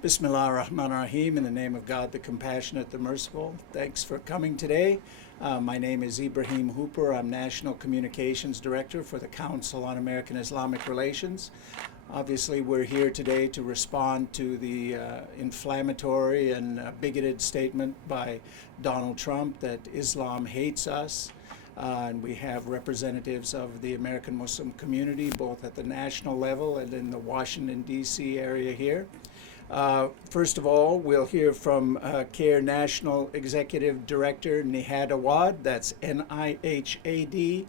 Bismillah ar-Rahman ar-Rahim, in the name of God, the Compassionate, the Merciful. Thanks for coming today. My name is Ibrahim Hooper. I'm National Communications Director for the Council on American Islamic Relations. Obviously, we're here today to respond to the inflammatory and bigoted statement by Donald Trump that Islam hates us. And we have representatives of the American Muslim community, both at the national level and in the Washington, D.C. area here. First of all, we'll hear from CAIR National Executive Director Nihad Awad. That's N-I-H-A-D-A-W-A-D.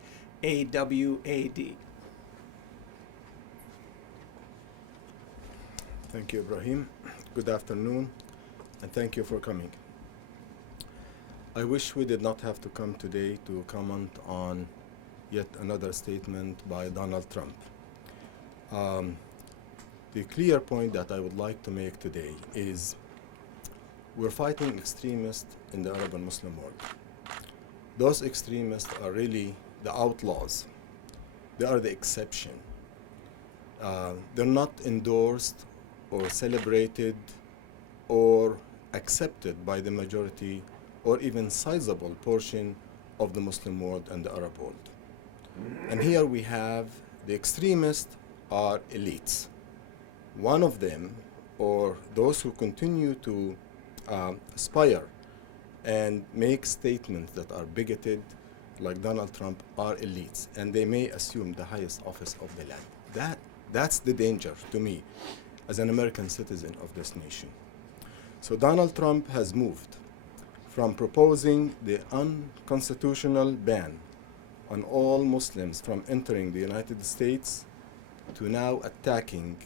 Thank you, Ibrahim. Good afternoon, and thank you for coming. I wish we did not have to come today to comment on yet another statement by Donald Trump. The clear point that I would like to make today is we're fighting extremists in the Arab and Muslim world. Those extremists are really the outlaws. They are the exception. They're not endorsed or celebrated or accepted by the majority or even sizable portion of the Muslim world and the Arab world. And here we have the extremists are elites. One of them, or those who continue to aspire and make statements that are bigoted, like Donald Trump, are elites, and they may assume the highest office of the land. That's the danger to me as an American citizen of this nation. So Donald Trump has moved from proposing the unconstitutional ban on all Muslims from entering the United States to now attacking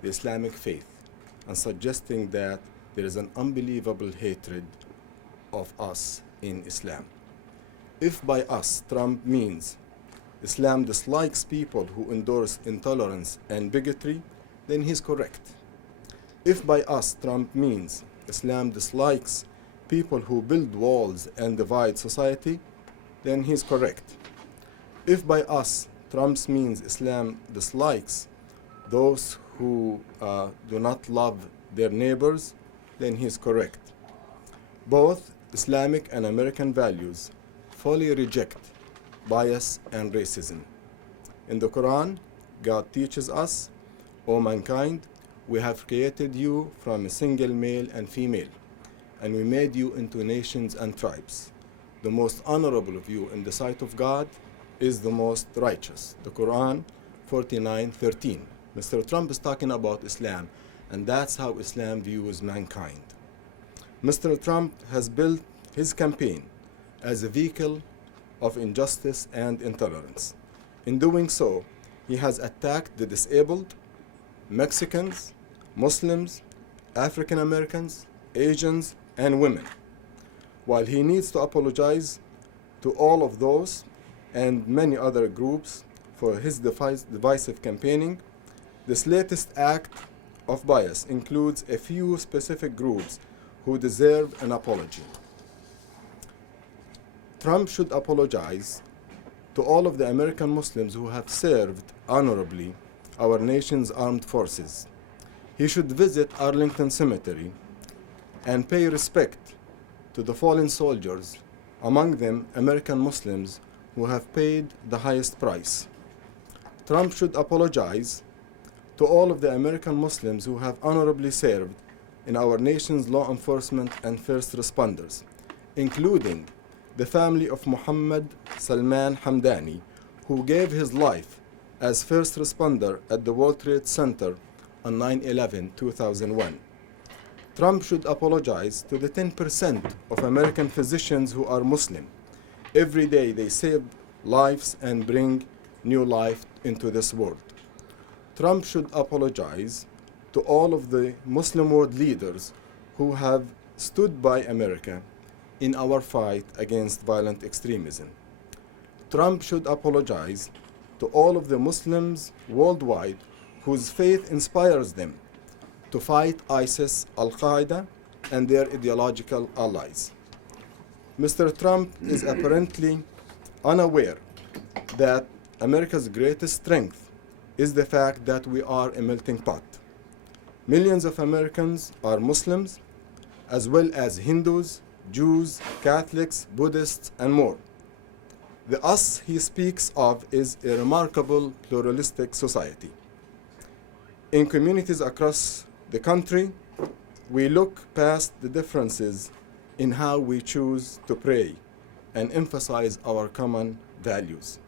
the Islamic faith and suggesting that there is an unbelievable hatred of us in Islam. If by us Trump means Islam dislikes people who endorse intolerance and bigotry, then he's correct. If by us Trump means Islam dislikes people who build walls and divide society, then he's correct. If by us Trump means Islam dislikes those who do not love their neighbors, then he's correct. Both Islamic and American values fully reject bias and racism. In the Quran, God teaches us, O mankind, we have created you from a single male and female, and we made you into nations and tribes. The most honorable of you in the sight of God is the most righteous. The Quran 49:13. Mr. Trump is talking about Islam, and that's how Islam views mankind. Mr. Trump has built his campaign as a vehicle of injustice and intolerance. In doing so, he has attacked the disabled, Mexicans, Muslims, African Americans, Asians, and women. While he needs to apologize to all of those and many other groups for his divisive campaigning, this latest act of bias includes a few specific groups who deserve an apology. Trump should apologize to all of the American Muslims who have served honorably our nation's armed forces. He should visit Arlington Cemetery and pay respect to the fallen soldiers, among them American Muslims who have paid the highest price. Trump should apologize to all of the American Muslims who have honorably served in our nation's law enforcement and first responders, including the family of Muhammad Salman Hamdani, who gave his life as first responder at the World Trade Center on 9/11/2001. Trump should apologize to the 10% of American physicians who are Muslim. Every day they save lives and bring new life into this world. Trump should apologize to all of the Muslim world leaders who have stood by America in our fight against violent extremism. Trump should apologize to all of the Muslims worldwide whose faith inspires them to fight ISIS, Al-Qaeda, and their ideological allies. Mr. Trump is apparently unaware that America's greatest strength is the fact that we are a melting pot. Millions of Americans are Muslims, as well as Hindus, Jews, Catholics, Buddhists, and more. The us he speaks of is a remarkable pluralistic society. In communities across the country, we look past the differences in how we choose to pray and emphasize our common values.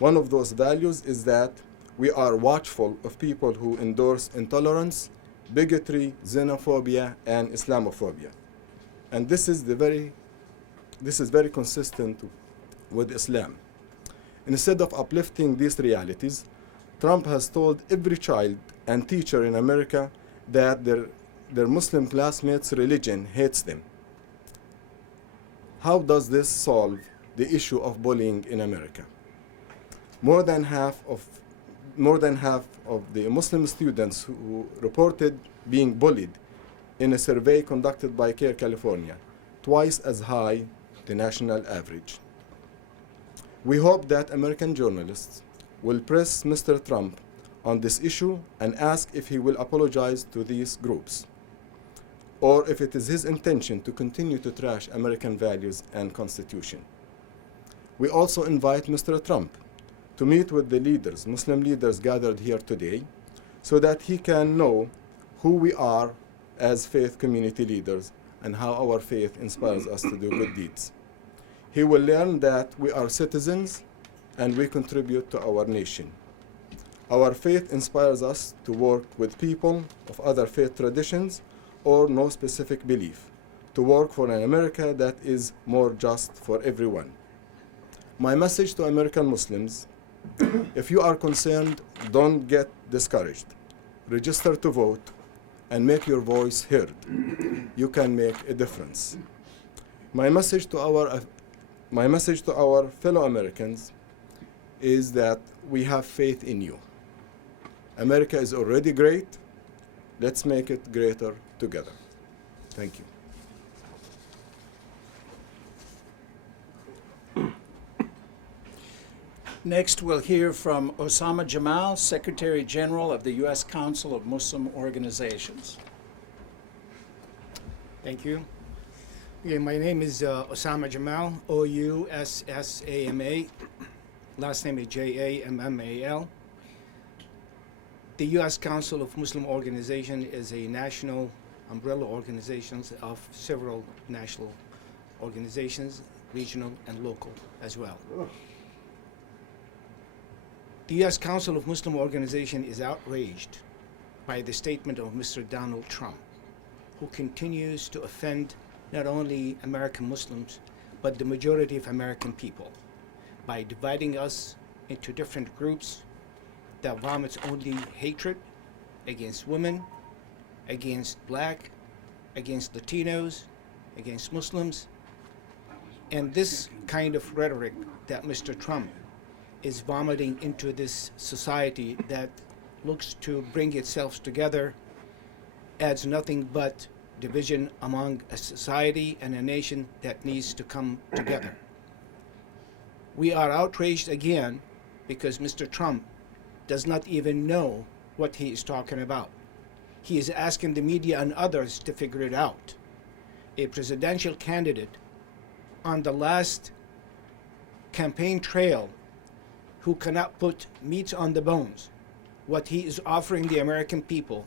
One of those values is that we are watchful of people who endorse intolerance, bigotry, xenophobia, and Islamophobia. And this is very consistent with Islam. Instead of uplifting these realities, Trump has told every child and teacher in America that their Muslim classmates' religion hates them. How does this solve the issue of bullying in America? More than half of the Muslim students who reported being bullied in a survey conducted by CAIR California, twice as high the national average. We hope that American journalists will press Mr. Trump on this issue and ask if he will apologize to these groups, or if it is his intention to continue to trash American values and Constitution. We also invite Mr. Trump to meet with the leaders, Muslim leaders gathered here today, so that he can know who we are as faith community leaders and how our faith inspires us to do good deeds. He will learn that we are citizens and we contribute to our nation. Our faith inspires us to work with people of other faith traditions or no specific belief, to work for an America that is more just for everyone. My message to American Muslims: if you are concerned, don't get discouraged. Register to vote and make your voice heard. You can make a difference. My message to our fellow Americans is that we have faith in you. America is already great. Let's make it greater together. Thank you. Next, we'll hear from Osama Jamal, Secretary General of the U.S. Council of Muslim Organizations. Thank you. Okay, my name is Osama Jamal, O-U-S-S-A-M-A. Last name is J-A-M-M-A-L. The U.S. Council of Muslim Organizations is a national umbrella organization of several national organizations, regional and local as well. The U.S. Council of Muslim Organizations is outraged by the statement of Mr. Donald Trump, who continues to offend not only American Muslims, but the majority of American people by dividing us into different groups that vomits only hatred against women, against black, against Latinos, against Muslims. And this kind of rhetoric that Mr. Trump is vomiting into this society that looks to bring itself together adds nothing but division among a society and a nation that needs to come together. We are outraged again because Mr. Trump does not even know what he is talking about. He is asking the media and others to figure it out. A presidential candidate on the last campaign trail who cannot put meat on the bones. What he is offering the American people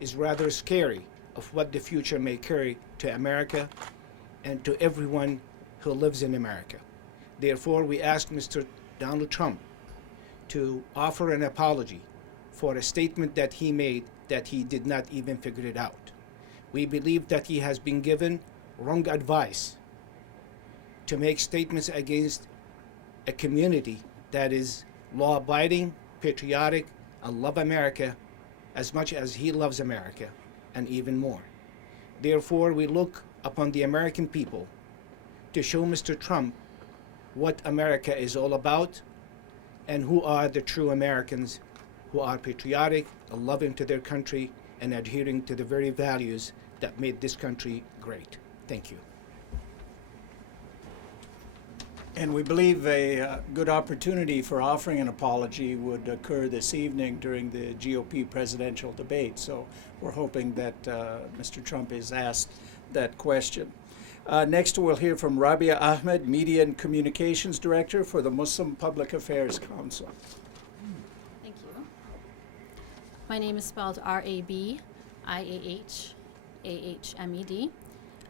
is rather scary of what the future may carry to America and to everyone who lives in America. Therefore, we ask Mr. Donald Trump to offer an apology for a statement that he made that he did not even figure it out. We believe that he has been given wrong advice to make statements against a community that is law-abiding, patriotic, and love America as much as he loves America, and even more. Therefore, we look upon the American people to show Mr. Trump what America is all about and who are the true Americans who are patriotic and loving to their country and adhering to the very values that made this country great. Thank you. And we believe a good opportunity for offering an apology would occur this evening during the GOP presidential debate. So we're hoping that Mr. Trump is asked that question. Next, we'll hear from Rabia Ahmed, Media and Communications Director for the Muslim Public Affairs Council. Thank you. My name is spelled R-A-B-I-A-H-A-H-M-E-D.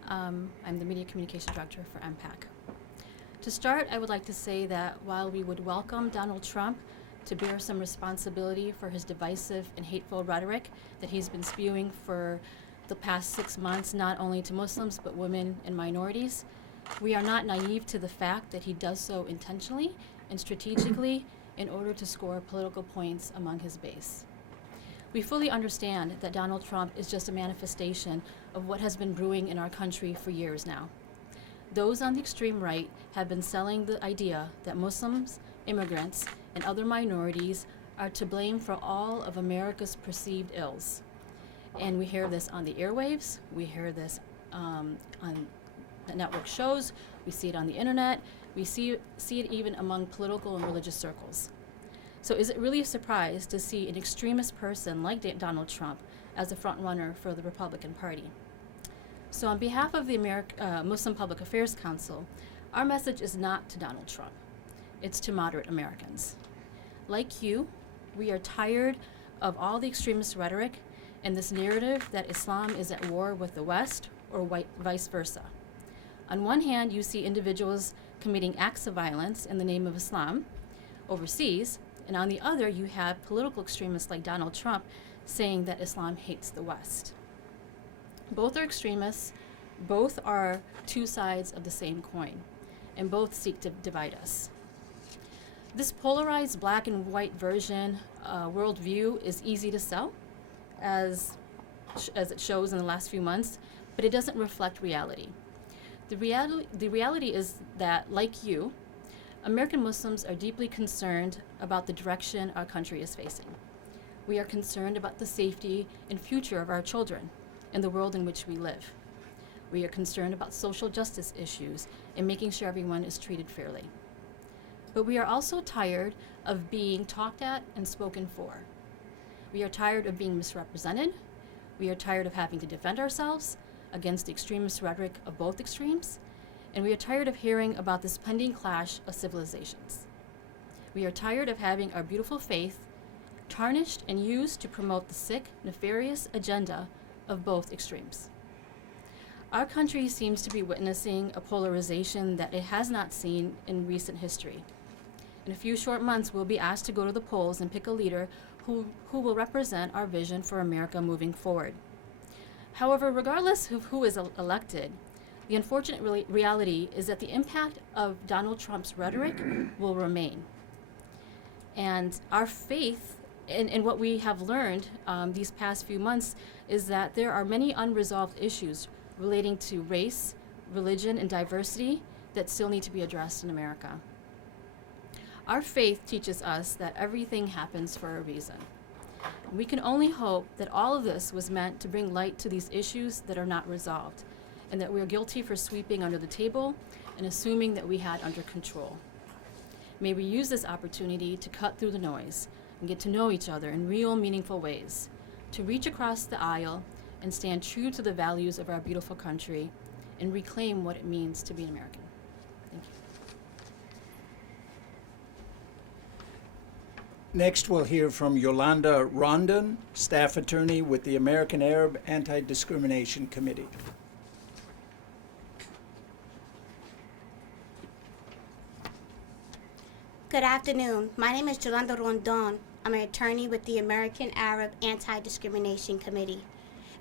I'm the Media Communications Director for MPAC. To start, I would like to say that while we would welcome Donald Trump to bear some responsibility for his divisive and hateful rhetoric that he's been spewing for the past 6 months, not only to Muslims but women and minorities, we are not naive to the fact that he does so intentionally and strategically in order to score political points among his base. We fully understand that Donald Trump is just a manifestation of what has been brewing in our country for years now. Those on the extreme right have been selling the idea that Muslims, immigrants, and other minorities are to blame for all of America's perceived ills. And we hear this on the airwaves, we hear this on the network shows, we see it on the internet, we see it even among political and religious circles. So is it really a surprise to see an extremist person like Donald Trump as a front runner for the Republican Party? So on behalf of the Muslim Public Affairs Council, our message is not to Donald Trump. It's to moderate Americans. Like you, we are tired of all the extremist rhetoric and this narrative that Islam is at war with the West or vice versa. On one hand, you see individuals committing acts of violence in the name of Islam overseas, and on the other, you have political extremists like Donald Trump saying that Islam hates the West. Both are extremists, both are two sides of the same coin, and both seek to divide us. This polarized black and white version worldview is easy to sell, as it shows in the last few months, but it doesn't reflect reality. The reality is that, like you, American Muslims are deeply concerned about the direction our country is facing. We are concerned about the safety and future of our children and the world in which we live. We are concerned about social justice issues and making sure everyone is treated fairly. But we are also tired of being talked at and spoken for. We are tired of being misrepresented. We are tired of having to defend ourselves against the extremist rhetoric of both extremes. And we are tired of hearing about this pending clash of civilizations. We are tired of having our beautiful faith tarnished and used to promote the sick, nefarious agenda of both extremes. Our country seems to be witnessing a polarization that it has not seen in recent history. In a few short months, we'll be asked to go to the polls and pick a leader who will represent our vision for America moving forward. However, regardless of who is elected, the unfortunate reality is that the impact of Donald Trump's rhetoric will remain. And our faith in what we have learned these past few months is that there are many unresolved issues relating to race, religion, and diversity that still need to be addressed in America. Our faith teaches us that everything happens for a reason. We can only hope that all of this was meant to bring light to these issues that are not resolved, and that we are guilty for sweeping under the table and assuming that we had under control. May we use this opportunity to cut through the noise and get to know each other in real, meaningful ways, to reach across the aisle and stand true to the values of our beautiful country and reclaim what it means to be an American. Thank you. Next, we'll hear from Yolanda Rondon, staff attorney with the American Arab Anti-Discrimination Committee. Good afternoon. My name is Yolanda Rondon. I'm an attorney with the American Arab Anti-Discrimination Committee.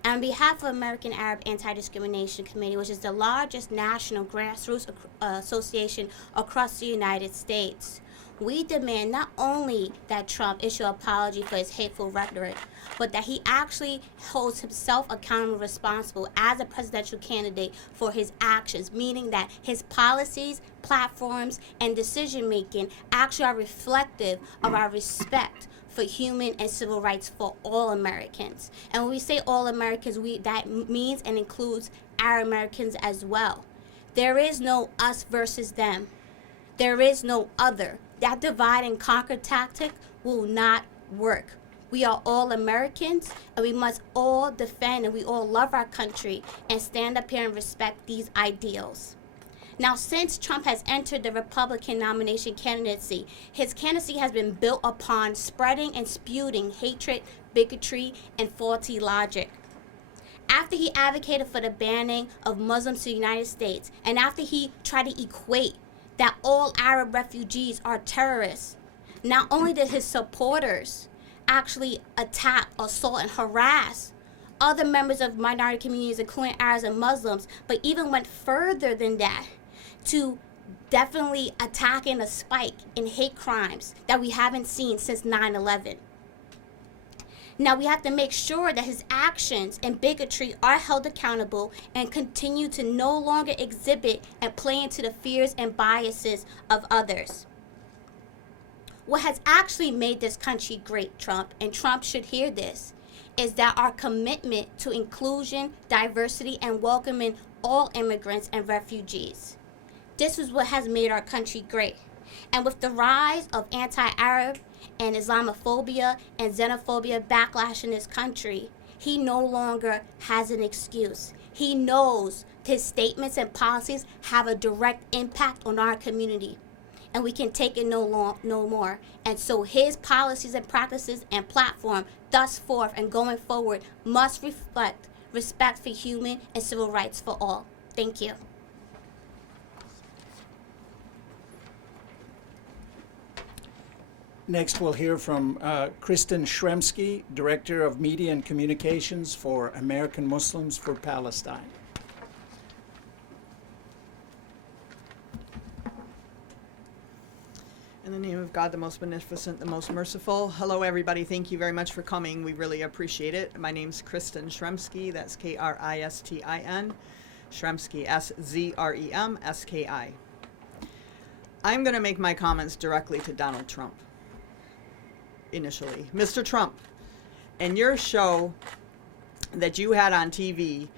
And on behalf of American Arab Anti-Discrimination Committee, which is the largest national grassroots association across the United States, we demand not only that Trump issue an apology for his hateful rhetoric, but that he actually holds himself accountable, responsible as a presidential candidate for his actions, meaning that his policies, platforms, and decision-making actually are reflective of our respect for human and civil rights for all Americans. And when we say all Americans, that means and includes Arab Americans as well. There is no us versus them. There is no other. That divide and conquer tactic will not work. We are all Americans, and we must all defend and we all love our country and stand up here and respect these ideals. Now, since Trump has entered the Republican nomination candidacy, his candidacy has been built upon spreading and spewing hatred, bigotry, and faulty logic. After he advocated for the banning of Muslims to the United States, and after he tried to equate that all Arab refugees are terrorists, not only did his supporters actually attack, assault, and harass other members of minority communities, including Arabs and Muslims, but even went further than that to definitely attacking a spike in hate crimes that we haven't seen since 9/11. Now we have to make sure that his actions and bigotry are held accountable and continue to no longer exhibit and play into the fears and biases of others. What has actually made this country great, Trump, and Trump should hear this, is that our commitment to inclusion, diversity, and welcoming all immigrants and refugees. This is what has made our country great. And with the rise of anti-Arab and Islamophobia and xenophobia backlash in this country, he no longer has an excuse. He knows his statements and policies have a direct impact on our community, and we can take it no more. And so his policies and practices and platform thus forth and going forward must reflect respect for human and civil rights for all. Thank you. Next, we'll hear from Kristen Shremsky, Director of Media and Communications for American Muslims for Palestine. In the name of God, the most beneficent, the most merciful. Hello, everybody. Thank you very much for coming. We really appreciate it. My name's Kristen Shremsky. That's Kristin. Shremsky, Szremski. I'm going to make my comments directly to Donald Trump. Initially, Mr. Trump, in your show that you had on TV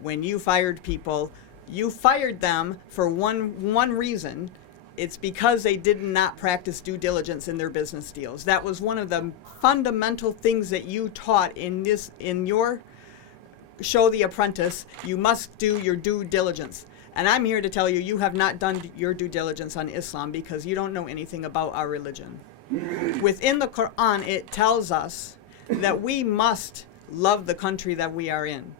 when you fired people, you fired them for one reason. It's because they did not practice due diligence in their business deals. That was one of the fundamental things that you taught in your show, The Apprentice. You must do your due diligence. And I'm here to tell you, you have not done your due diligence on Islam because you don't know anything about our religion. Within the Quran, it tells us that we must love the country that we are in.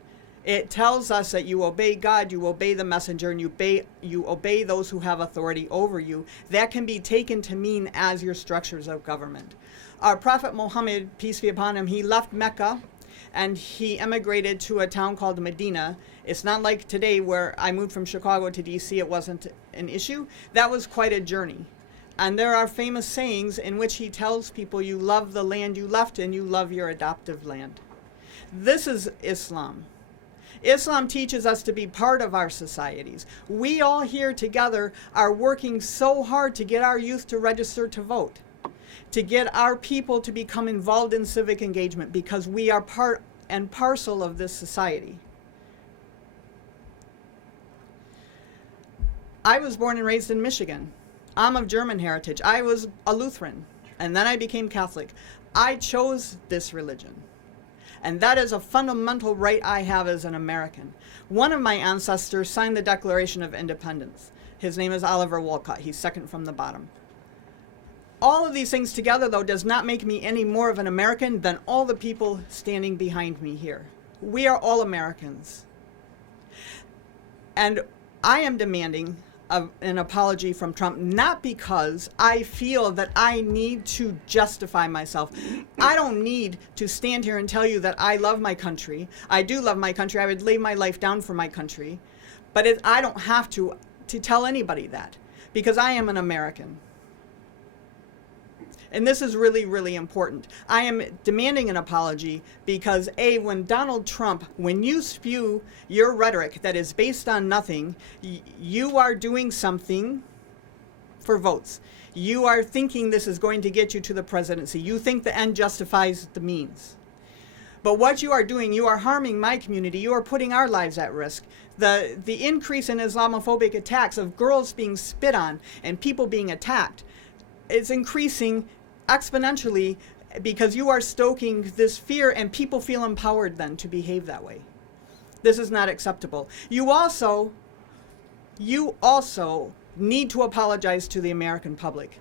It tells us that you obey God, you obey the messenger, and you obey those who have authority over you. That can be taken to mean as your structures of government. Our Prophet Muhammad, peace be upon him, he left Mecca and he emigrated to a town called Medina. It's not like today where I moved from Chicago to DC, it wasn't an issue. That was quite a journey. And there are famous sayings in which he tells people, you love the land you left and you love your adoptive land. This is Islam. Islam teaches us to be part of our societies. We all here together are working so hard to get our youth to register to vote, to get our people to become involved in civic engagement, because we are part and parcel of this society. I was born and raised in Michigan. I'm of German heritage. I was a Lutheran, and then I became Catholic. I chose this religion, and that is a fundamental right I have as an American. One of my ancestors signed the Declaration of Independence. His name is Oliver Wolcott. He's second from the bottom. All of these things together, though, does not make me any more of an American than all the people standing behind me here. We are all Americans. And I am demanding an apology from Trump, not because I feel that I need to justify myself. I don't need to stand here and tell you that I love my country. I do love my country. I would lay my life down for my country. But I don't have to tell anybody that, because I am an American. And this is really, really important. I am demanding an apology because, A, when Donald Trump, when you spew your rhetoric that is based on nothing, you are doing something for votes. You are thinking this is going to get you to the presidency. You think the end justifies the means. But what you are doing, you are harming my community. You are putting our lives at risk. The increase in Islamophobic attacks of girls being spit on and people being attacked is increasing exponentially because you are stoking this fear and people feel empowered then to behave that way. This is not acceptable. You also need to apologize to the American public,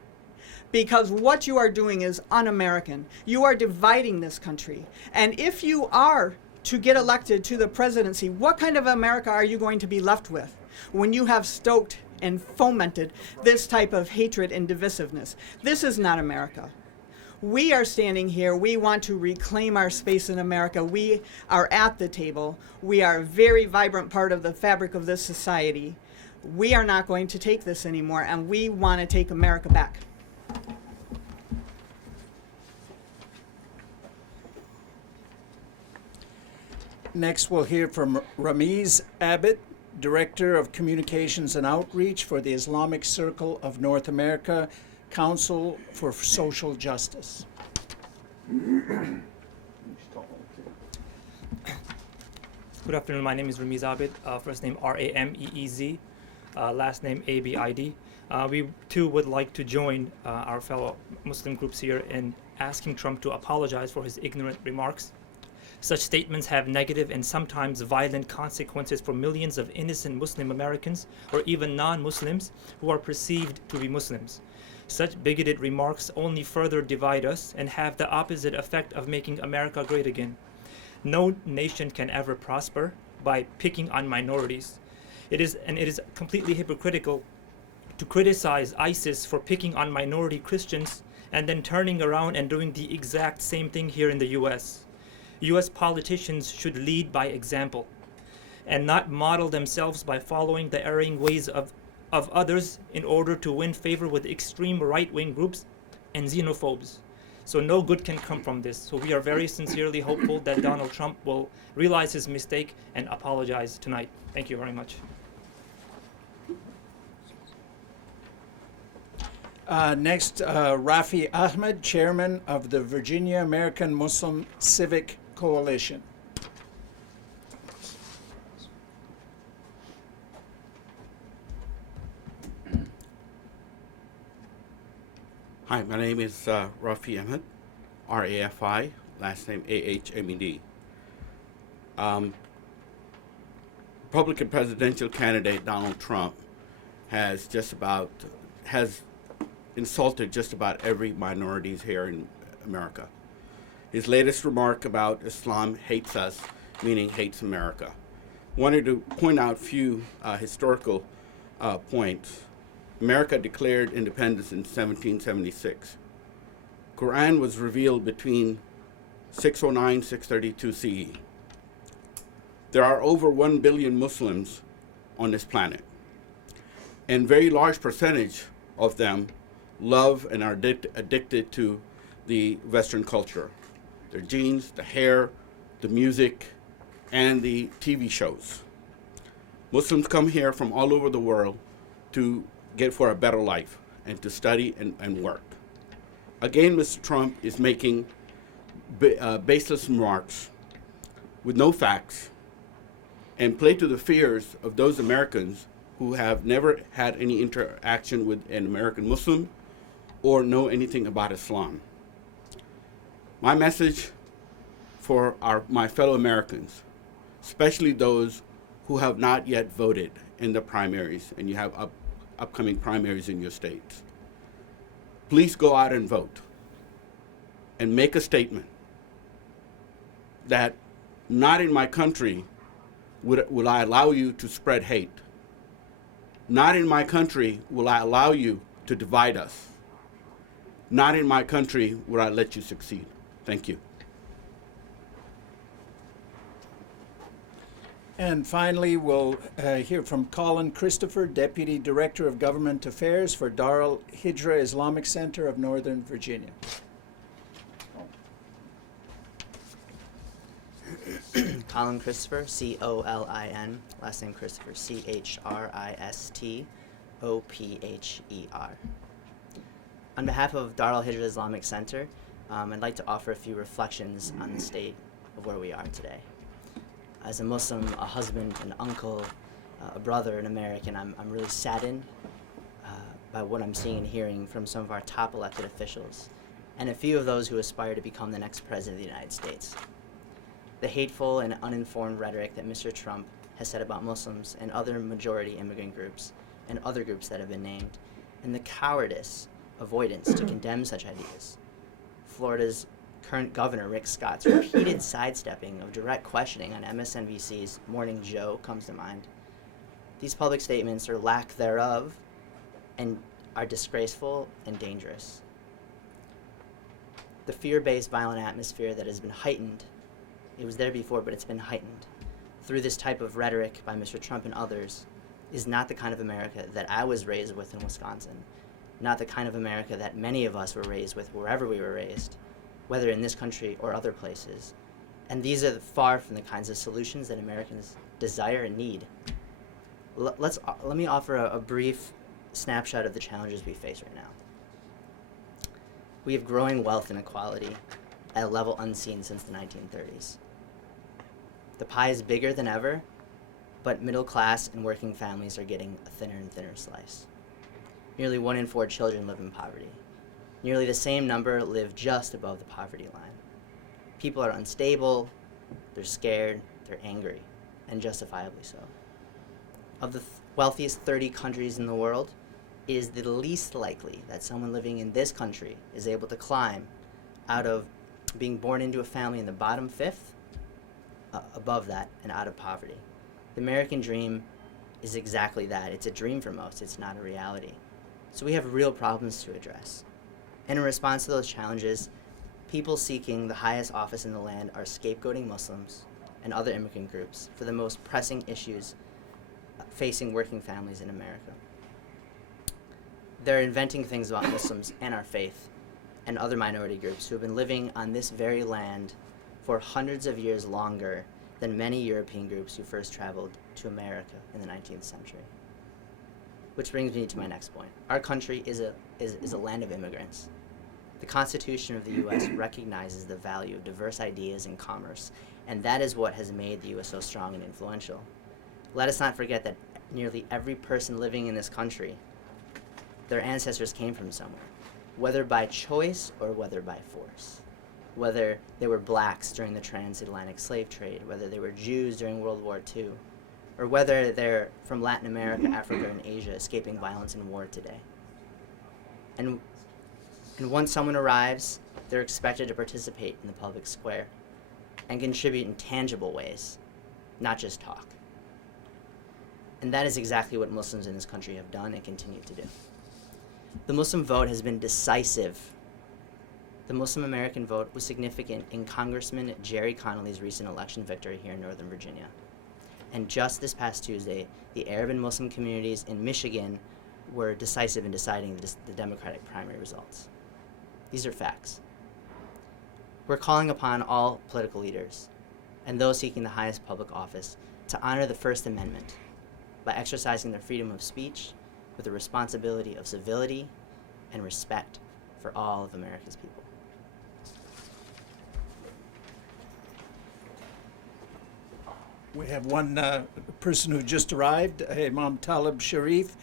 because what you are doing is un-American. You are dividing this country. And if you are to get elected to the presidency, what kind of America are you going to be left with when you have stoked and fomented this type of hatred and divisiveness? This is not America. We are standing here. We want to reclaim our space in America. We are at the table. We are a very vibrant part of the fabric of this society. We are not going to take this anymore, and we want to take America back. Next, we'll hear from Ramiz Abbott, Director of Communications and Outreach for the Islamic Circle of North America, Council for Social Justice. Good afternoon. My name is Ramiz Abid. First name Rameez, last name Abid. We too would like to join our fellow Muslim groups here in asking Trump to apologize for his ignorant remarks. Such statements have negative and sometimes violent consequences for millions of innocent Muslim Americans or even non-Muslims who are perceived to be Muslims. Such bigoted remarks only further divide us and have the opposite effect of making America great again. No nation can ever prosper by picking on minorities. It is completely hypocritical to criticize ISIS for picking on minority Christians and then turning around and doing the exact same thing here in the US. US politicians should lead by example and not model themselves by following the erring ways of others in order to win favor with extreme right-wing groups and xenophobes. So no good can come from this. So we are very sincerely hopeful that Donald Trump will realize his mistake and apologize tonight. Thank you very much. Next, Rafi Ahmed, Chairman of the Virginia American Muslim Civic Coalition. Hi, my name is Rafi Ahmed, R-A-F-I, last name A-H-M-E-D. Republican presidential candidate Donald Trump has insulted just about every minorities here in America. His latest remark about Islam hates us, meaning hates America. Wanted to point out a few historical points. America declared independence in 1776. Quran was revealed between 609 632 CE. There are over 1 billion Muslims on this planet, and very large percentage of them love and are addicted to the Western culture. Their jeans, the hair, the music, and the TV shows. Muslims come here from all over the world to get for a better life and to study and work. Again, Mr. Trump is making baseless remarks with no facts and play to the fears of those Americans who have never had any interaction with an American Muslim or know anything about Islam. My message for my fellow Americans, especially those who have not yet voted in the primaries, and you have upcoming primaries in your states, please go out and vote and make a statement that not in my country will I allow you to spread hate. Not in my country will I allow you to divide us. Not in my country will I let you succeed. Thank you. And finally, we'll hear from Colin Christopher, Deputy Director of Government Affairs for Dar al-Hijra Islamic Center of Northern Virginia. Colin Christopher, C-O-L-I-N, last name Christopher, C-H-R-I-S-T-O-P-H-E-R. On behalf of Dar al-Hijra Islamic Center, I'd like to offer a few reflections on the state of where we are today. As a Muslim, a husband, an uncle, a brother, an American, I'm really saddened by what I'm seeing and hearing from some of our top elected officials, and a few of those who aspire to become the next president of the United States. The hateful and uninformed rhetoric that Mr. Trump has said about Muslims and other majority immigrant groups and other groups that have been named, and the cowardice, avoidance to condemn such ideas. Florida's current governor, Rick Scott's repeated sidestepping of direct questioning on MSNBC's Morning Joe comes to mind. These public statements, or lack thereof, and are disgraceful and dangerous. The fear-based violent atmosphere that has been heightened, it was there before, but it's been heightened through this type of rhetoric by Mr. Trump and others, is not the kind of America that I was raised with in Wisconsin, not the kind of America that many of us were raised with wherever we were raised, whether in this country or other places. And these are far from the kinds of solutions that Americans desire and need. Let me offer a brief snapshot of the challenges we face right now. We have growing wealth inequality at a level unseen since the 1930s. The pie is bigger than ever, but middle class and working families are getting a thinner and thinner slice. Nearly 1 in 4 children live in poverty. Nearly the same number live just above the poverty line. People are unstable, they're scared, they're angry, and justifiably so. Of the wealthiest 30 countries in the world, it is the least likely that someone living in this country is able to climb out of being born into a family in the bottom fifth, above that, and out of poverty. The American dream is exactly that. It's a dream for most. It's not a reality. So we have real problems to address. And in response to those challenges, people seeking the highest office in the land are scapegoating Muslims and other immigrant groups for the most pressing issues facing working families in America. They're inventing things about Muslims and our faith and other minority groups who have been living on this very land for hundreds of years longer than many European groups who first traveled to America in the 19th century. Which brings me to my next point. Our country is a land of immigrants. The Constitution of the U.S. recognizes the value of diverse ideas and commerce, and that is what has made the U.S. so strong and influential. Let us not forget that nearly every person living in this country, their ancestors came from somewhere, whether by choice or whether by force. Whether they were blacks during the transatlantic slave trade, whether they were Jews during World War II, or whether they're from Latin America, Africa, and Asia escaping violence and war today. And once someone arrives, they're expected to participate in the public square and contribute in tangible ways, not just talk. And that is exactly what Muslims in this country have done and continue to do. The Muslim vote has been decisive. The Muslim American vote was significant in Congressman Jerry Connolly's recent election victory here in Northern Virginia. And just this past Tuesday, the Arab and Muslim communities in Michigan were decisive in deciding the Democratic primary results. These are facts. We're calling upon all political leaders and those seeking the highest public office to honor the First Amendment by exercising their freedom of speech with the responsibility of civility and respect for all of America's people. We have one person who just arrived, Imam Talib Sharif,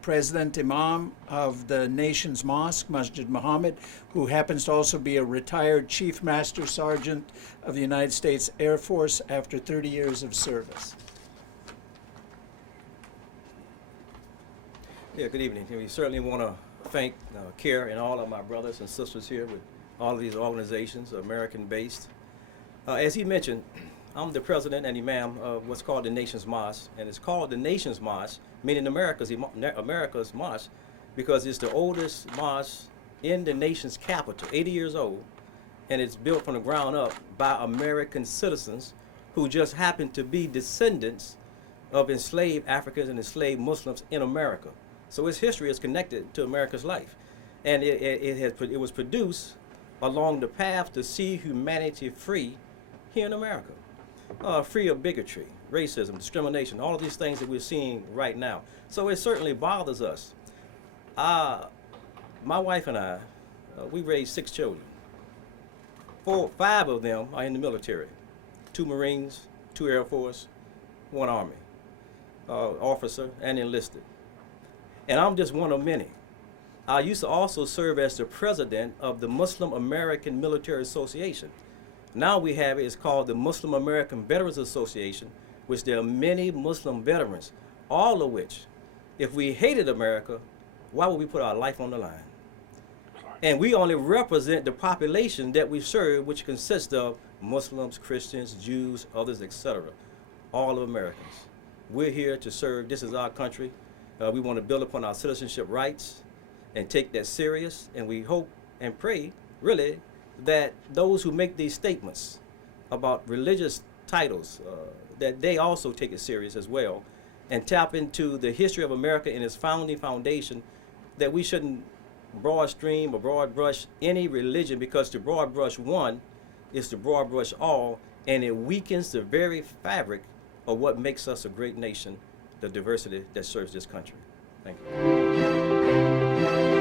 President Imam of the nation's mosque, Masjid Muhammad, who happens to also be a retired Chief Master Sergeant of the United States Air Force after 30 years of service. Yeah, good evening. We certainly want to thank CAIR and all of my brothers and sisters here with all of these organizations, American-based. As he mentioned, I'm the president and imam of what's called the Nation's Mosque, and it's called the Nation's Mosque, meaning America's mosque, because it's the oldest mosque in the nation's capital, 80 years old, and it's built from the ground up by American citizens who just happen to be descendants of enslaved Africans and enslaved Muslims in America. So its history is connected to America's life, and it was produced along the path to see humanity free here in America. Free of bigotry, racism, discrimination, all of these things that we're seeing right now. So it certainly bothers us. My wife and I, we raised 6 children. 5 of them are in the military. 2 Marines, 2 Air Force, 1 Army officer, and enlisted. And I'm just one of many. I used to also serve as the president of the Muslim American Military Association. Now we have it, it's called the Muslim American Veterans Association, which there are many Muslim veterans, all of which, if we hated America, why would we put our life on the line? And we only represent the population that we serve, which consists of Muslims, Christians, Jews, others, etc. All of Americans. We're here to serve. This is our country. We want to build upon our citizenship rights and take that serious. And we hope and pray, really, that those who make these statements about religious titles, that they also take it serious as well and tap into the history of America and its founding foundation, that we shouldn't broad stream or broad brush any religion, because to broad brush one is to broad brush all, and it weakens the very fabric of what makes us a great nation, the diversity that serves this country. Thank you.